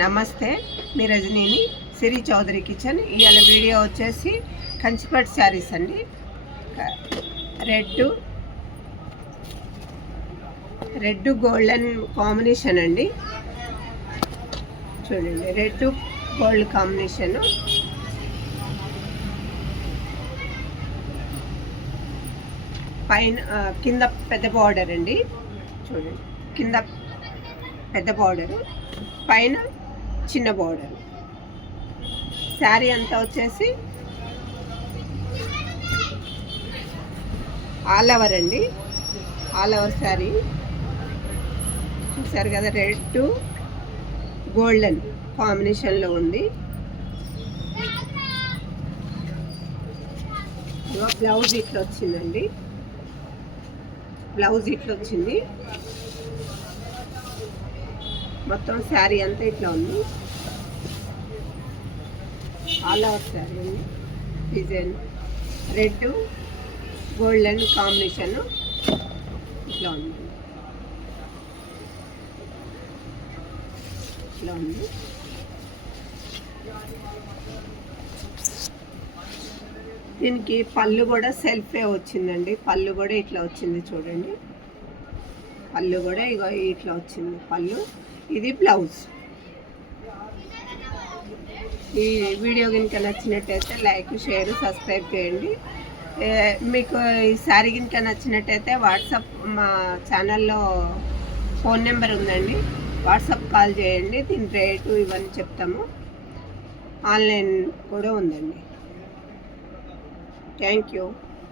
నమస్తే, మీ రజనీని సిరి చౌదరి కిచెన్. ఇవాళ వీడియో వచ్చేసి కంచిపట్టు శారీస్ అండి. రెడ్ గోల్డెన్ కాంబినేషన్ అండి. చూడండి, రెడ్ గోల్డ్ కాంబినేషన్. పైన కింద పెద్ద బార్డర్ అండి. చూడండి, కింద పెద్ద బార్డరు, పైన చిన్న బార్డర్. శారీ అంతా వచ్చేసి ఆల్ ఓవర్ అండి, ఆల్ ఓవర్ శారీ. చూసారు కదా, రెడ్ గోల్డెన్ కాంబినేషన్లో ఉంది. బ్లౌజ్ ఇట్లా వచ్చిందండి, బ్లౌజ్ ఇట్లా వచ్చింది. మొత్తం శారీ అంతా ఇట్లా ఉంది. ఆల్ ఓవర్ శారీ ఉంది. డిజైన్ రెడ్ గోల్డెన్ కాంబినేషన్ ఇట్లా ఉంది, ఇట్లా ఉంది. దీనికి పళ్ళు కూడా సెల్ఫే వచ్చిందండి. పళ్ళు కూడా ఇట్లా వచ్చింది చూడండి. పళ్ళు కూడా ఇట్లా వచ్చింది పళ్ళు. ఇది బ్లౌజ్. ఈ వీడియో కనుక నచ్చినట్టయితే లైక్, షేర్, సబ్స్క్రైబ్ చేయండి. మీకు ఈ శారీ కనుక నచ్చినట్టయితే వాట్సాప్, మా ఛానల్లో ఫోన్ నెంబర్ ఉందండి, వాట్సాప్ కాల్ చేయండి. దీని రేటు ఇవన్నీ చెప్తాము. ఆన్లైన్ కూడా ఉందండి. Thank you.